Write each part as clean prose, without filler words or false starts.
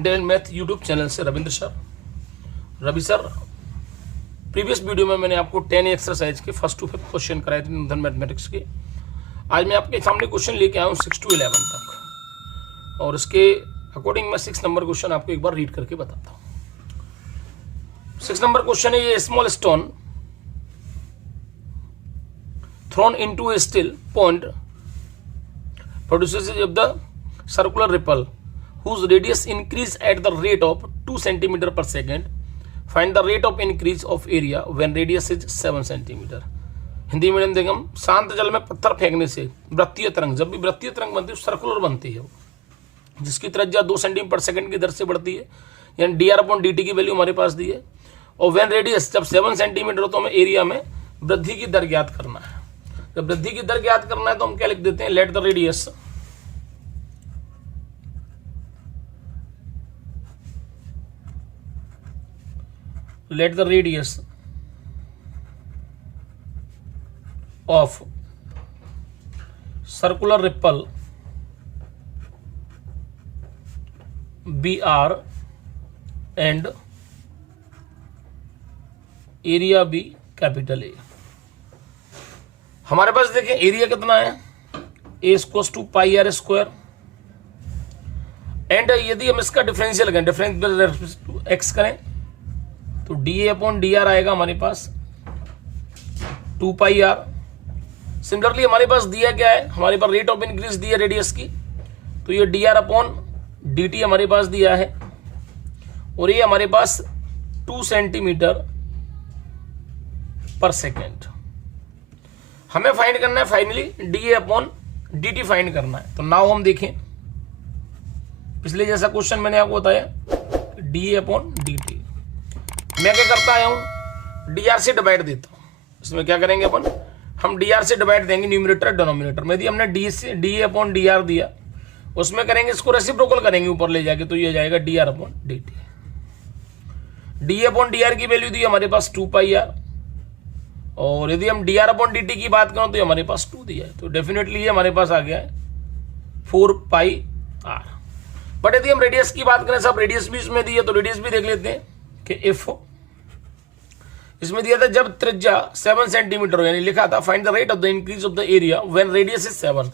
Intel math YouTube channel से Ravindra sir. Ravi sir, previous video में मैंने आपको 10 एक्सरसाइज के फर्स्ट टू फिफ्थ क्वेश्चन कराए थे न्यूटन मैथमेटिक्स के। आज मैं आपके सामने क्वेश्चन लेके आया हूँ 6 to 11 तक, और इसके अकॉर्डिंग मैं 6 नंबर क्वेश्चन आपको एक बार रीड करके बताता हूँ। 6 नंबर क्वेश्चन है, ये small stone throne into A still pond produces of the circular ripple whose radius increase at the rate of 2 centimeter per second. Find the rate of increase of area when radius is 7 centimeter. Hindi medium देखें हम, शांत जल में पत्थर फेंकने से वृत्तीय तरंग, जब भी वृत्तीय तरंग बनती है सर्कुलर बनती है, जिसकी त्रिज्या 2 सेंटीमीटर पर सेकंड की दर से बढ़ती है, यानी dr/dt की वैल्यू हमारे पास दी है। और व्हेन रेडियस जब 7 सेंटीमीटर हो तो हमें एरिया में वृद्धि की दर ज्ञात करना है। जब वृद्धि की दर ज्ञात करना है तो हम क्या लिख देते हैं, let the radius of circular ripple BR and area B capital A। हमारे पास देखें एरिया कितना है, A equals to pi R square, and यदि हम इसका डिफरेंशियल करें, डिफरेंशियल एक्स करें तो dA/dr आएगा हमारे पास 2 पाई आर। सिमिलरली हमारे पास दिया क्या है, हमारे पास रेट ऑफ इंक्रीज दिया रेडियस की, तो ये dr/dt हमारे पास दिया है, और ये हमारे पास 2 सेंटीमीटर पर सेकेंड। हमें फाइंड करना है फाइनली dA/dt फाइंड करना है। तो नाउ हम देखें, पिछले जैसा क्वेश्चन मैंने आपको बताया dA/dt, मैं क्या करता आया हूं, dr से डिवाइड देता हूं। इसमें क्या करेंगे अपन, हम dr से डिवाइड देंगे न्यूमरेटर डिनोमिनेटर में। यदि हमने dA/dr दिया, उसमें करेंगे इसको रेसिप्रोकल करेंगे ऊपर ले जाके, तो ये जाएगा dr/dt। dA/dr की वैल्यू दी हमारे पास 2 पाई आर, और यदि हम dr/dt की बात करें तो ये हमारे पास 2 दिया है, तो डेफिनेटली ये हमारे पास आ गया है 4 पाई आर। बट यदि हम रेडियस की बात करें, सब रेडियस भी इसमें दी है, तो रेडियस भी देख लेते हैं कि इफ इसमें दिया था जब त्रिज्या 7 सेंटीमीटर हो, यानी लिखा था find the rate of the increase of the area when radius is 7।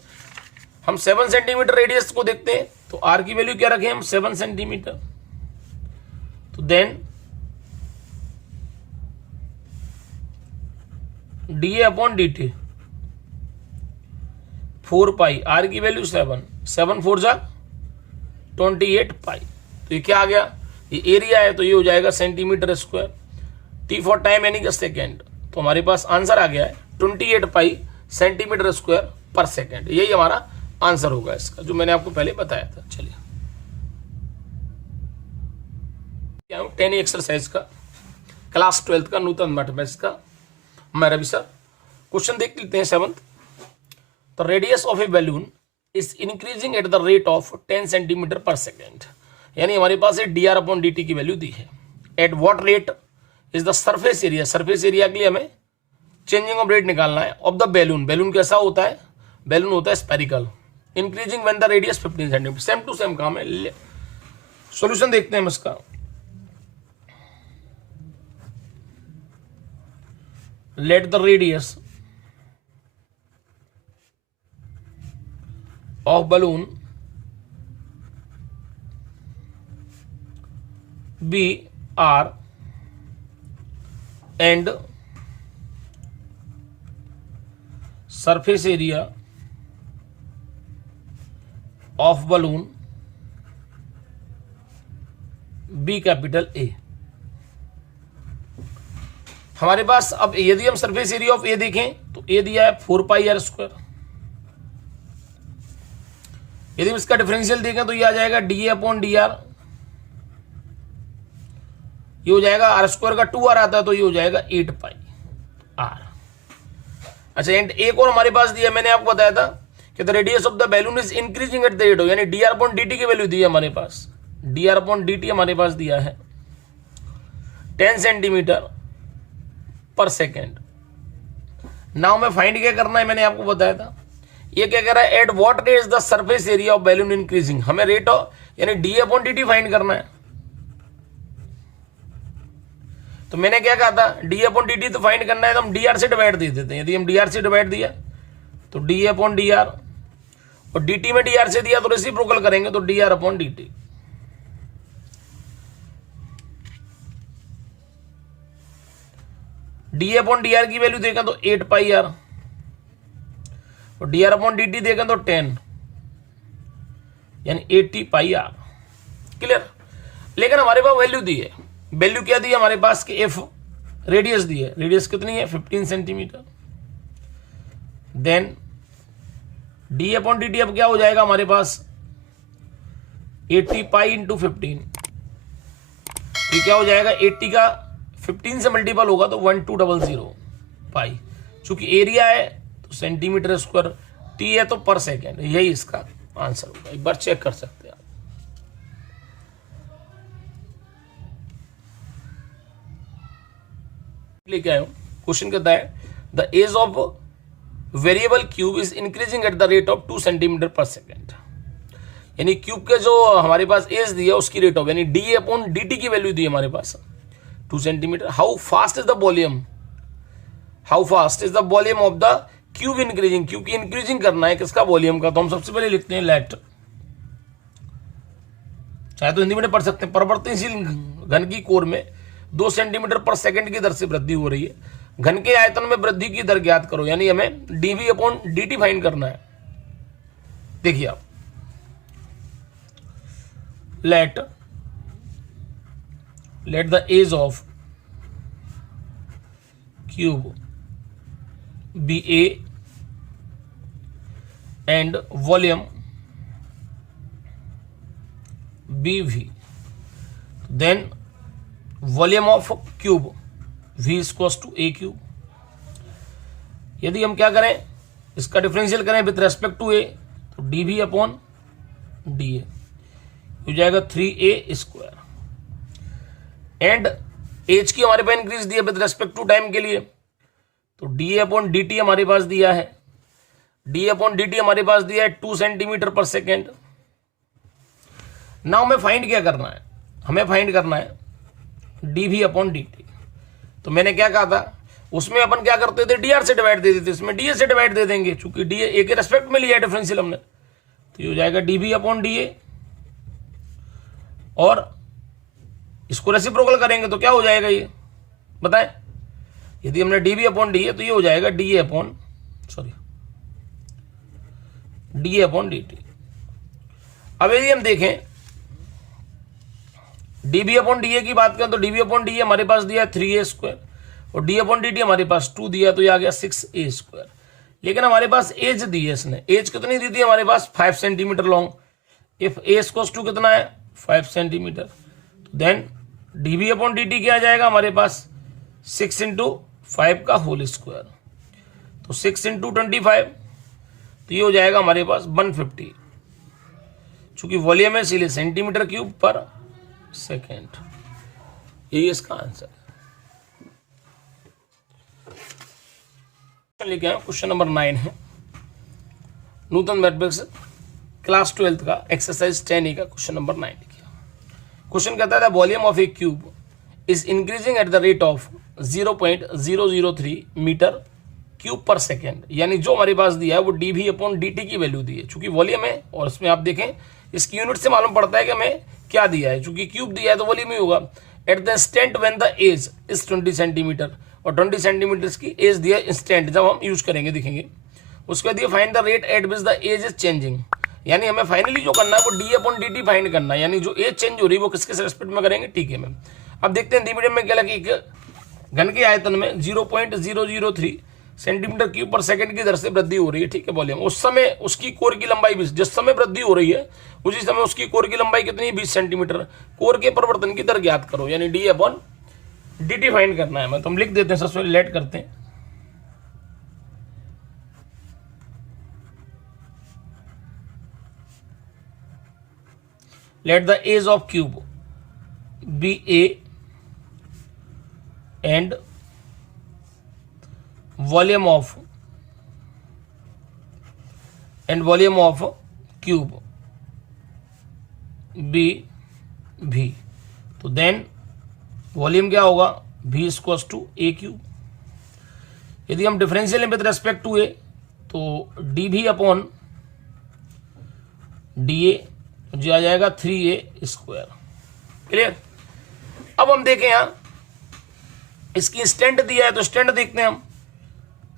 हम 7 सेंटीमीटर रेडियस को देखते हैं, तो आर की वैल्यू क्या रखें हम, 7 सेंटीमीटर। तो देन dA/dt 4 पाई, आर की वैल्यू 7, 7 4 जा 28 पाई। तो ये क्या आ गया, ये एरिया है, तो ये हो जाएगा centimetre square. T for time यानी कि सेकेंड, तो हमारे पास आंसर आ गया है 28 पाई सेंटीमीटर स्क्वायर पर सेकेंड। यही हमारा आंसर होगा इसका, जो मैंने आपको पहले बताया था। चलिए 10 एक्सरसाइज का क्लास 12 का न्यूटन मैथमेटिक्स का, मैं रवि सर। क्वेश्चन देख लेते हैं 7th। The radius of A balloon is increasing at the rate of 10 centimetre per second, यानी हमारे पास dr/dt की वैल्यू दी है। At what rate is the surface area, surface area के लिए हमें चेंजिंग ऑफ रेट निकालना है। ऑफ द बैलून, बैलून कैसा होता है, बैलून होता है spherical, increasing when the radius 15 centimetre. Same to same काम है। सॉल्यूशन देखते हैं हम इसका। Let the radius of balloon B R and surface area of balloon B capital A। हमारे पास अब यदि हम सरफेस एरिया ऑफ A देखें तो A दिया है 4 पाई आर स्क्वायर। यदि हम इसका डिफरेंशियल देखें तो ये आ जाएगा dA/dr, ये हो जाएगा आर स्क्वायर का 2 आर आता है, तो ये हो जाएगा 8 पाई आर। अच्छा, एंड एक और हमारे पास दिया, मैंने आपको बताया था कि the radius of the balloon is increasing at the rate of, यानी dr/dt की वैल्यू दी है हमारे पास, dr/dt हमारे पास दिया है 10 सेंटीमीटर पर सेकेंड। नाउ में फाइंड क्या करना है, मैंने आपको बताया था। ये क्या कह रहा है, at what rate is the surface area of balloon increasing, हमें रेट ऑफ यानी D upon D T find करना है। तो मैंने क्या कहा था, डी अपॉन डी टी तो फाइंड करना है तो हम डी आर से डिवाइड दे देते हैं। यदि हम डी आर से डिवाइड दिया तो डी अपॉन डी आर, और डी टी में डी आर से दिया तो रेसिप्रोकल करेंगे तो D R upon D T. D upon D R की वैल्यू देखें तो 8 पाई आर, और D R upon D T देखें तो 10 यानी 80 पाई आर। क्लियर। लेकिन हमारे पास वैल्यू दी है, वैल्यू क्या दी है हमारे पास कि एफ रेडियस दी है, रेडियस कितनी है 15 centimetre. Then D upon D T अब क्या हो जाएगा हमारे पास 80 पाई इंटू 15, ये क्या हो जाएगा 80 का 15 से मल्टीपल होगा तो 1200 पाई। चूंकि एरिया है तो सेंटीमीटर स्क्वायर, टी है तो पर सेकेंड, यही इसका आंसर होगा। एक बार चेक कर सकते हैं आप। लेके आए क्वेश्चन कहता है the edge of variable cube is increasing at the rate of 2 centimetre per second. यानी क्यूब के जो हमारे पास एज दी है उसकी रेट ऑफ, यानी डी अपॉन डी टी की वैल्यू दी है हमारे पास 2 centimetre. How fast is the volume, how fast is the volume of the cube increasing, cube की इंक्रीजिंग करना है किसका वॉल्यूम का, तो हम सबसे पहले लिखते हैं लेट, चाहे तो हिंदी में पढ़ सकते हैं, परिवर्तनशील घन की कोर में 2 सेंटीमीटर पर सेकंड की दर से वृद्धि हो रही है, घन के आयतन में वृद्धि की दर ज्ञात करो। यानी हमें DV upon D T find करना है। देखिए आप, let the edge of cube be A and volume be V, then volume of cube v equals to A cube. यदि हम क्या करें इसका डिफरेंशियल करें विद रेस्पेक्ट टू a तो dv अपॉन da हो जाएगा 3a स्क्वायर। एंड एज की हमारे पास इंक्रीज दिया विद रेस्पेक्ट टू टाइम के लिए, तो da अपॉन dt हमारे पास दिया है, d अपॉन dt हमारे पास दिया है 2 सेंटीमीटर पर सेकेंड। नाउ हमें फाइंड क्या करना है, हमें फाइंड करना है dv अपॉन dt। तो मैंने क्या कहा था, उसमें अपन क्या करते थे डी आर से डिवाइड दे देते, इसमें डी ए से डिवाइड दे देंगे, चूंकि डी ए के रेस्पेक्ट में लिया है डिफरेंशियल हमने, तो ये हो जाएगा डीबी अपॉन डी ए, और इसको रेसिप्रोकल करेंगे तो क्या हो जाएगा ये बताएं। यदि हमने डीबी अपॉन डी ए तो ये हो जाएगा D A upon D A upon D T. अब यदि हम देखें डीबी अपॉन डी ए की बात करें तो डीबी अपॉन डी ए हमारे पास दिया है 3a स्क्वायर, और डी अपॉन डी टी हमारे पास 2 दिया तो ये आ गया 6a स्क्वायर। लेकिन हमारे पास एज दी है इसने, एज कितनी दी थी हमारे पास 5 centimetre long, if A equals to कितना है 5 सेंटीमीटर, तो then DB upon D T क्या आ जाएगा हमारे पास 6 इंटू 5 का होल स्क्वायर, तो 6 इंटू 25 तो ये हो जाएगा हमारे पास 150, चूंकि वॉल्यूम है इसीलिए सेंटीमीटर क्यूब पर सेकेंड, यही इसका आंसर है। लेके आए क्वेश्चन नंबर 9 है नूतन मैथमेटिक्स क्लास 12 का एक्सरसाइज 10A का क्वेश्चन नंबर 9 लिखिए। क्वेश्चन कहता है volume of a cube is increasing at the rate of 0.003 metre cube per second. यानी जो हमारे पास दिया है वो डीवी अपॉन डी टी की वैल्यू दी है, चूंकि वॉल्यूम है और इसमें आप देखें इसकी यूनिट से मालूम पड़ता है कि हमें क्या दिया है, चूंकि क्यूब दिया है तो वॉल्यूम ही होगा। At the instant when the edge is 20 centimetre, और 20 सेंटीमीटर की एज दिया इंस्टेंट, जब हम यूज करेंगे दिखेंगे। उसके बाद find the rate at which the edge is changing, यानी हमें फाइनली जो करना है वो D upon D T find करना है, यानी जो एज चेंज हो रही है वो किसके रेस्पेक्ट में करेंगे, ठीक है मैम। अब देखते हैं मीडियम में क्या लगे, घन के आयतन में 0.003 सेंटीमीटर क्यूब पर सेकंड की दर से वृद्धि हो रही है, ठीक है वॉल्यूम। उस समय उसकी कोर की लंबाई 20, जिस समय वृद्धि हो रही है उसी समय उसकी कोर की लंबाई कितनी है 20 सेंटीमीटर। कोर के परिवर्तन की दर ज्ञात करो, यानी D upon D T find करना है। तो हम लिख देते हैं, सबसे पहले लेट करते हैं, let the edge of cube be A and volume of cube be V, तो देन वॉल्यूम क्या होगा, v equals to A cube. यदि हम differential with respect to A तो डी भी अपॉन डी ए जो आ जाएगा 3a स्क्वायर। क्लियर। अब हम देखें यहां इसकी स्टैंड दिया है तो स्टैंड देखते हैं हम।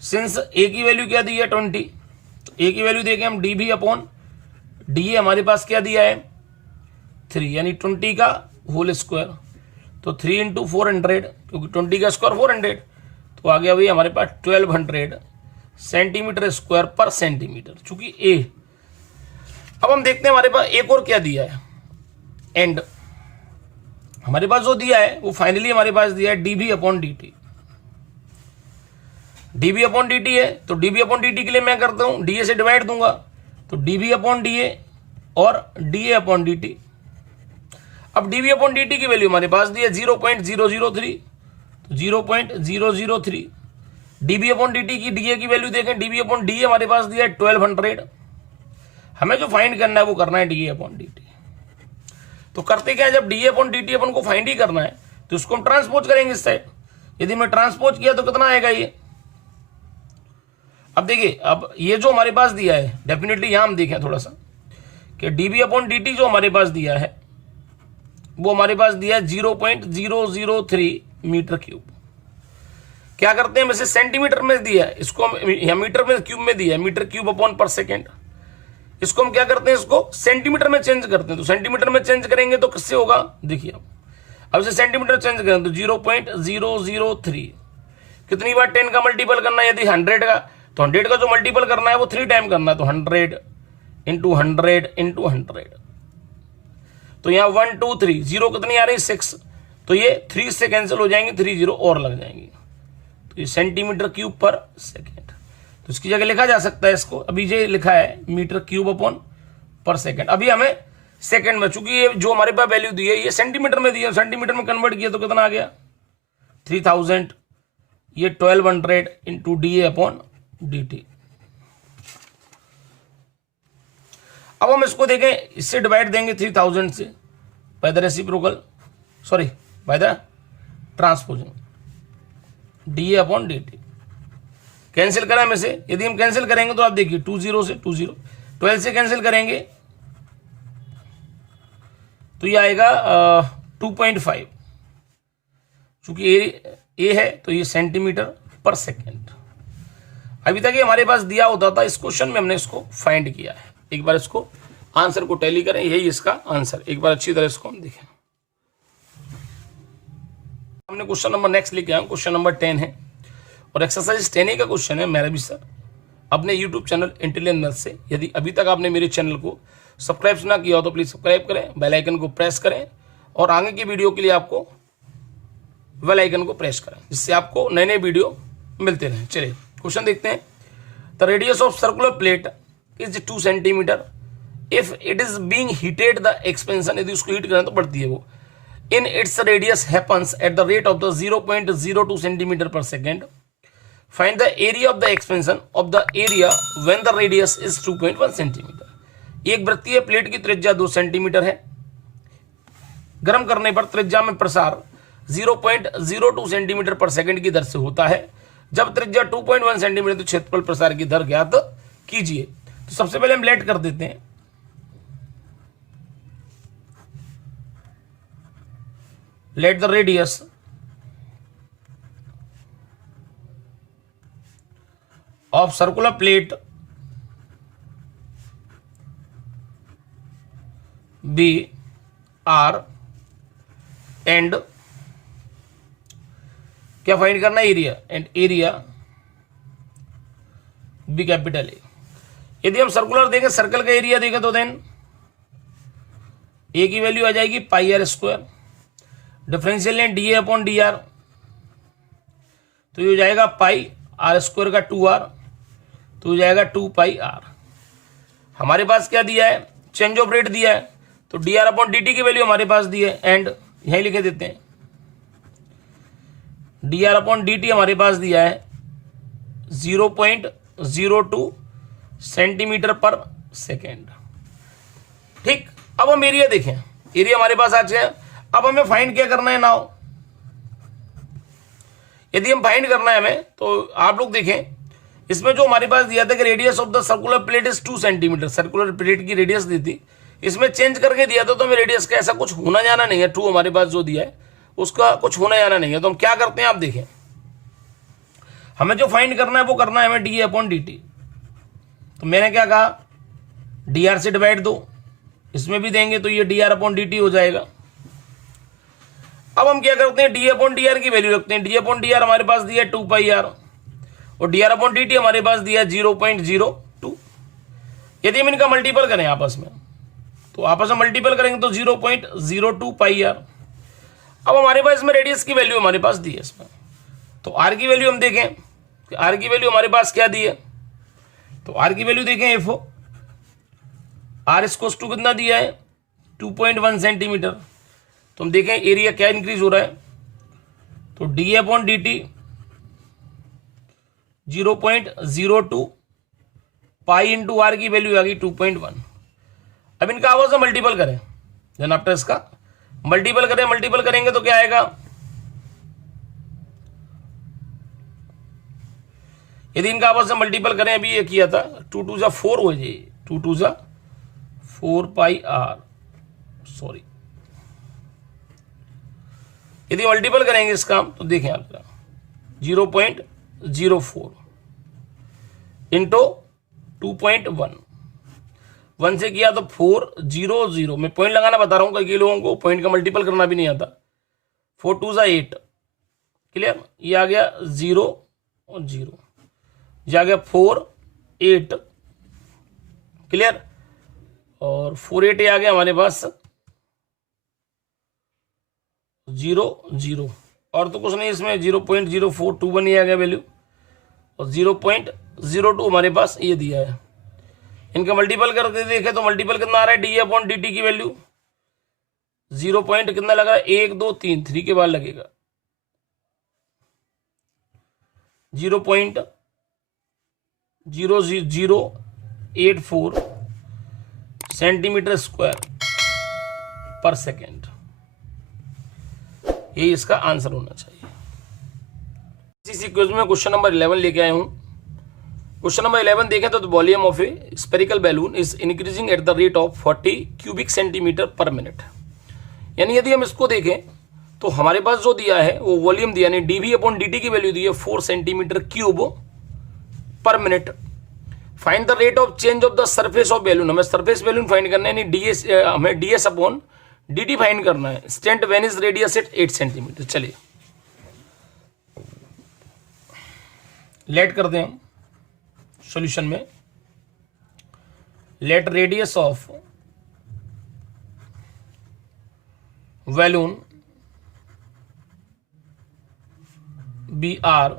सिंस ए की वैल्यू क्या दी है 20, तो ए की वैल्यू देखें हम डी भी अपॉन डी ए हमारे पास क्या दिया है 3, यानी 20 का होल स्क्वायर, तो 3 इंटू 400 क्योंकि 20 का स्क्वायर 400, तो आ गया भाई हमारे पास 1200 सेंटीमीटर स्क्वायर पर सेंटीमीटर, चूंकि ए। अब हम देखते हैं हमारे पास एक और क्या दिया है, एंड हमारे पास जो दिया है वो फाइनली हमारे पास दिया है dB upon D T. DB upon D T है तो डीबी अपॉन डी टी के लिए मैं करता हूं डीए से डिवाइड दूंगा, तो डीबी अपॉन डी ए और डीए अपॉन डी टी। अब डीबी अपॉन डी टी की वैल्यू हमारे पास दी है 0.003, तो 0.003। डीबी अपॉन डी टी की डीए की वैल्यू देखें, डीबी अपॉन डीए हमारे पास दिया है 1200। हमें जो फाइंड करना है वो करना है डीए अपॉन डी टी। तो करते क्या है, जब डीए अपॉन डी टी अपन को फाइंड ही करना है तो उसको हम ट्रांसपोज करेंगे इस साइड। यदि मैं ट्रांसपोज किया तो कितना आएगा ये, अब देखिए, अब ये जो हमारे पास दिया है डेफिनेटली यहां हम देखें थोड़ा सा कि डीबी अपॉन डी टी जो हमारे पास दिया है वो हमारे पास दिया है 0.003 मीटर क्यूब। क्या करते हैं, वैसे सेंटीमीटर में दिया है, इसको हम मीटर में क्यूब में दिया है, मीटर क्यूब अपॉन पर सेकेंड। इसको हम क्या करते हैं, इसको सेंटीमीटर में चेंज करते हैं। तो सेंटीमीटर में चेंज करेंगे तो किससे होगा, देखिए अब इसे सेंटीमीटर चेंज करें तो 0.003। कितनी बार 10 का मल्टीपल करना है, यदि 100 का तो 100 का जो मल्टीपल करना है वो 3 टाइम करना है, तो 100 इंटू 100 इंटू 100। तो यहाँ 1 2 3 जीरो कितनी आ रही 6, तो ये 3 से कैंसिल हो जाएंगे, 3 जीरो और लग जाएंगे, तो ये सेंटीमीटर क्यूब पर सेकेंड। तो इसकी जगह लिखा जा सकता है इसको, अभी ये लिखा है मीटर क्यूब अपॉन पर सेकेंड। अभी हमें सेकेंड में, चूंकि ये जो हमारे पास वैल्यू दी है ये सेंटीमीटर में दी है, सेंटीमीटर में कन्वर्ट किया तो कितना आ गया 3000, ये 1200 into D A upon D T. अब हम इसको देखें, इससे डिवाइड देंगे 3000 से by the reciprocal, sorry by the transposing D A upon D T. Cancel करें में से, यदि हम कैंसिल करेंगे तो आप देखिए 20 से 20, 12 से कैंसिल करेंगे तो ये आएगा 2.5, चूंकि ए है तो ये सेंटीमीटर पर सेकेंड। अभी तक ये हमारे पास दिया होता था, इस क्वेश्चन में हमने इसको फाइंड किया है। एक बार इसको आंसर को टैली करें, यही इसका आंसर, एक बार अच्छी तरह इसको हम देखें। हमने क्वेश्चन नंबर नेक्स्ट लिखे हैं, क्वेश्चन नंबर 10 है और एक्सरसाइज 10A का क्वेश्चन है। मेरा भी सर अपने यूट्यूब चैनल इंटेलिजेंट मैथ्स से, यदि अभी तक आपने मेरे चैनल को सब्सक्राइब ना किया हो तो प्लीज सब्सक्राइब करें, बेल आइकन को प्रेस करें और आगे की वीडियो के लिए आपको बेल आइकन को प्रेस करें, जिससे आपको नए नए वीडियो मिलते रहें। चलिए क्वेश्चन देखते हैं। The radius of circular plate is 2 centimetre if it is being heated the expansion, यदि उसको हीट करें तो बढ़ती है वो, in its radius happens at the rate of the 0.02 centimetre per second. Find the area of the expansion of the area when the radius is 2.1 centimetre. एक वृत्तीय plate की त्रिज्या 2 सेंटीमीटर है, गर्म करने पर त्रिज्या में प्रसार 0.02 सेंटीमीटर पर सेकेंड की दर से होता है। जब त्रिज्या 2.1 सेंटीमीटर तो क्षेत्रफल प्रसार की दर ज्ञात कीजिए। तो सबसे पहले हम लेट कर देते हैं, let the radius of circular plate be r and क्या फाइंड करना है, area, and area be capital A. यदि हम सर्कुलर देखें, सर्कल का एरिया देखें तो देन ए की वैल्यू आ जाएगी पाई आर स्क्वायर, डिफरेंशियल लें D A upon D R, तो ये हो जाएगा पाई आर स्क्वायर का 2r, तो हो जाएगा 2 पाई आर। हमारे पास क्या दिया है, चेंज ऑफ रेट दिया है, तो D R upon D T की वैल्यू हमारे पास दी है, एंड यहीं लिखे देते हैं D R upon D T हमारे पास दिया है 0.02 सेंटीमीटर पर सेकेंड। ठीक, अब हम एरिया देखें, एरिया हमारे पास आ गया। अब हमें फाइंड क्या करना है नाउ, यदि हम फाइंड करना है हमें, तो आप लोग देखें इसमें जो हमारे पास दिया था कि radius of the circular plate is 2 centimetre, circular plate की रेडियस दी थी, इसमें चेंज करके दिया था तो हमें रेडियस का ऐसा कुछ होना जाना नहीं है, 2 हमारे पास जो दिया है उसका कुछ होना जाना नहीं है। तो हम क्या करते हैं आप देखें, हमें जो फाइंड करना है वो करना है हमें डी अपॉन डी टी। तो मैंने क्या कहा, डी आर से डिवाइड दो, इसमें भी देंगे तो ये D R upon D T हो जाएगा। अब हम क्या करते हैं, डी अपॉन डी आर की वैल्यू रखते हैं। डी अपॉन डी आर हमारे पास दिया 2 पाई आर और D R upon D T हमारे पास दिया 0.02। यदि हम इनका मल्टीपल करें आपस में, तो आपस में मल्टीपल करेंगे तो 0.02 पाई आर। अब हमारे पास इसमें रेडियस की वैल्यू हमारे पास दी है इसमें, तो आर की वैल्यू हम देखें कि आर की वैल्यू हमारे पास क्या दी है, तो आर की वैल्यू देखें एफ ओ आर इसको टू कितना दिया है 2.1 सेंटीमीटर। तो हम देखें एरिया क्या इंक्रीज हो रहा है, तो D upon D T 0.02 pi into R की वैल्यू आ गई 2.1। अब इनका आपस में मल्टीपल करें, देन आफ्टर इसका मल्टीपल करें, मल्टीपल करेंगे तो क्या आएगा, यदि इनका आपस में मल्टीपल करें, अभी ये किया था 2 2 जा 4 हो जाए, 2 2 जा 4 पाई आर, सॉरी, यदि मल्टीपल करेंगे इसका तो देखें आप 0.04 इंटू 2.1, 1 से किया तो 400, मैं पॉइंट लगाना बता रहा हूं, कई लोगों को पॉइंट का मल्टीपल करना भी नहीं आता। 4 2 जा 8, क्लियर, ये आ गया 0 और 0, ये आ गया 4 8, क्लियर, और 4 8 ये आ गया हमारे पास 0 0, और तो कुछ नहीं इसमें, 0.0421 ये आ गया वैल्यू, और 0.02 हमारे पास ये दिया है। इनका मल्टीपल करके देखें तो मल्टीपल कितना आ रहा है, डी अपॉन डी टी की वैल्यू 0 पॉइंट कितना लगा है, 1 2 3, 3 के बाद लगेगा 0.0084 सेंटीमीटर स्क्वायर पर सेकेंड, ये इसका आंसर होना चाहिए। इसी क्विज में क्वेश्चन नंबर 11 लेके आया हूं। क्वेश्चन नंबर 11 देखें तो volume of a spherical balloon is increasing at the rate of 40 cubic centimetre पर मिनट। यानी यदि हम इसको देखें तो हमारे पास जो दिया है वो वॉल्यूम दिया, यानी डीवी अपॉन डीटी की वैल्यू दी है 4 सेंटीमीटर क्यूब पर minute. Find the rate of change of the surface of balloon, हमें सरफेस बैलून फाइंड करना है, यानी डीएस, हमें डीएस अपॉन डीटी फाइंड करना है। Instant when is radius at 8 centimetre. चलिए लेट कर दें हम सॉल्यूशन में, let radius of balloon be R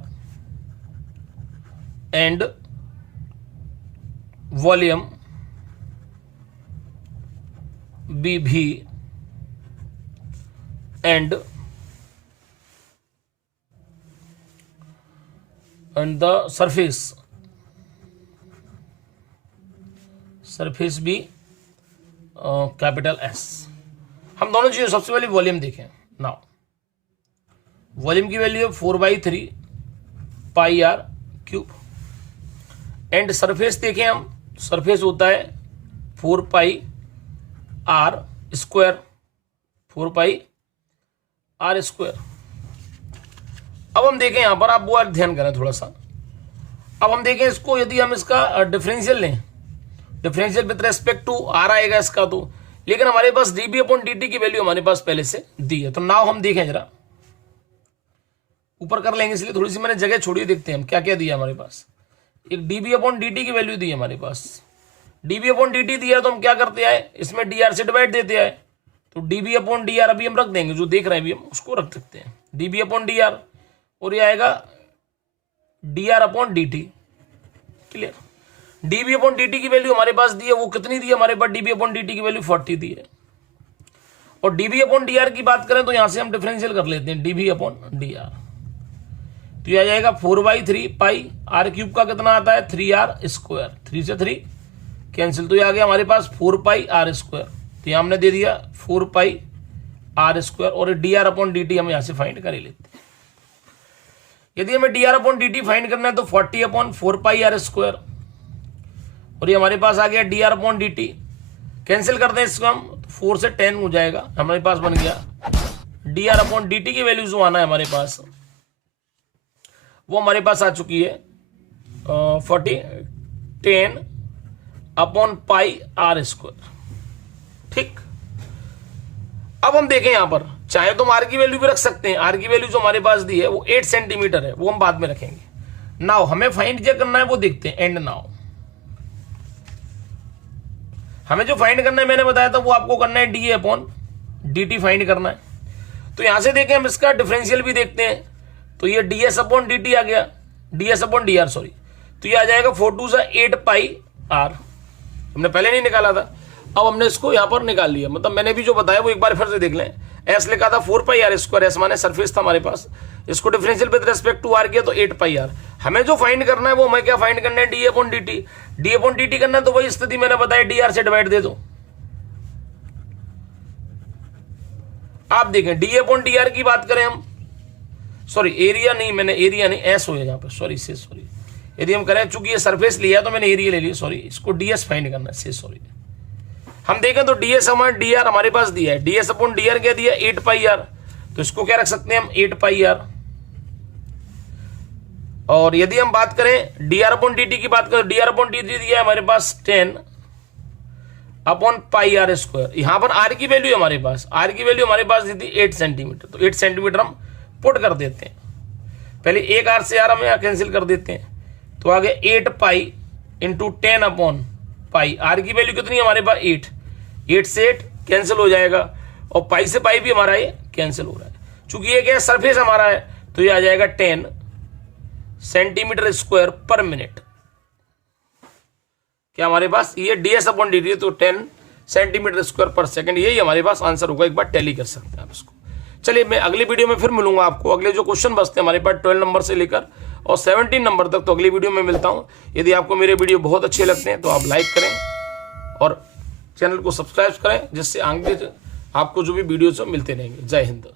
and volume be V and the surface be capital S. हम दोनों चीजें, सबसे पहले वॉल्यूम देखें नाउ, वॉल्यूम की वैल्यू है 4/3 pi R cube, and surface देखें हम, सरफेस होता है 4 pi R square, 4 pi R square. अब हम देखें यहां पर, आप वो ध्यान करें थोड़ा सा। अब हम देखें इसको, यदि हम इसका डिफरेंशियल लें, differential with respect to R आएगा इसका, तो लेकिन हमारे पास डीबी अपॉन डीटी की वैल्यू हमारे पास पहले से दी है। तो नाउ हम देखें जरा, ऊपर कर लेंगे इसलिए थोड़ी सी मैंने जगह छोड़ी, देखते हैं हम क्या क्या दिया हमारे पास। एक डीबी अपॉन डीटी की वैल्यू दी है हमारे पास, डीबी अपॉन डीटी दिया तो हम क्या करते हैं, इसमें डी आर से डिवाइड देते हैं, तो डीबी अपॉन डी आर अभी हम रख देंगे, जो देख रहे हैं अभी हम उसको रख सकते हैं, डीबी अपॉन डी आर, और ये आएगा D R upon D T, clear. DB upon D T की वैल्यू हमारे पास दी है, वो कितनी दी है हमारे पास, डीबी अपॉन डी टी की वैल्यू 40 दी है। और डीबी अपॉन डी आर की बात करें तो यहां से हम डिफरेंशियल कर लेते हैं, डीबी अपॉन डी आर, तो यह आ जाएगा 4/3 पाई आर क्यूब का कितना आता है 3r स्क्वायर, 3 से 3 कैंसिल, तो ये आ गया हमारे पास 4 पाई आर स्क्वायर। तो यहाँ हमने दे दिया 4πr² और dr/dt हम यहाँ से फाइंड कर ही लेते हैं। यदि हमें dr/dt फाइंड करना है तो 40/4πr² और ये हमारे पास आ गया dr/dt। कैंसिल करते हैं इसको हम, 4 से 10 हो जाएगा, हमारे पास बन गया dr/dt की वैल्यू जो आना है हमारे पास, वो हमारे पास आ चुकी है 10/πr²। ठीक, अब हम देखें यहां पर, चाहे तो हम आर की वैल्यू भी रख सकते हैं। आर की वैल्यू जो हमारे पास दी है वो 8 सेंटीमीटर है, वो हम बाद में रखेंगे। नाउ हमें फाइंड क्या करना है वो देखते हैं। एंड नाउ हमें जो फाइंड करना है मैंने बताया था वो आपको करना है dA/dt फाइंड करना है। तो यहां से देखें हम इसका डिफरेंशियल भी देखते हैं। तो ये ds/dt आ गया, ds/dr सॉरी, तो ये आ जाएगा 4 2 8πr। हमने पहले नहीं निकाला था, अब हमने इसको यहां पर निकाल लिया। मतलब मैंने भी जो बताया वो एक बार फिर से देख लें। एस लिखा था 4πr², एस माने सरफेस था हमारे पास, इसको differential with respect to R किया तो 8πr। हमें जो फाइंड करना है वो हमें क्या फाइंड करना है, dA/dt। dA/dt करना है तो वही स्थिति मैंने बताया, dr से डिवाइड दे दो। आप देखें dA/dr की बात करें हम, सॉरी एरिया नहीं, मैंने एरिया नहीं, एस हो यहाँ पे, सॉरी से सॉरी। यदि हम करें, चूंकि ये सरफेस लिया तो मैंने एरिया ले लिया, सॉरी, इसको ds फाइंड करना है, से सॉरी। हम देखें तो ds/dr हमारे पास दिया है, ds/dr क्या दिया 8πr, तो इसको क्या रख सकते हैं हम 8πr। और यदि हम बात करें dr/dt की बात करें, dr/dt दिया है हमारे पास 10/πr²। यहां पर r की वैल्यू हमारे पास, r की वैल्यू हमारे पास दी थी 8 सेंटीमीटर, तो 8 सेंटीमीटर हम पुट कर देते हैं। पहले एक r से r हम यहां कैंसिल कर देते हैं, तो आगे 8π इंटू 10/π। r की वैल्यू कितनी है हमारे पास 8 से 8 कैंसिल हो जाएगा, और पाई से पाई भी हमारा ये कैंसिल हो रहा है। चूंकि ये क्या सरफेस हमारा है तो ये आ जाएगा 10 सेंटीमीटर² पर मिनट। क्या हमारे पास ये ds/dt, तो 10 सेंटीमीटर² पर सेकंड, यही हमारे पास आंसर होगा। एक बार टैली कर सकते हैं आप इसको। चलिए मैं अगली वीडियो में फिर मिलूंगा आपको। अगले जो क्वेश्चन बचते हैं हमारे पास 12 नंबर से लेकर और 17 नंबर तक, तो अगली वीडियो में मिलता हूं। यदि आपको मेरे वीडियो बहुत अच्छे लगते हैं तो आप लाइक करें और चैनल को सब्सक्राइब करें, जिससे आगे आपको जो भी वीडियोस मिलते रहेंगे। जय हिंद।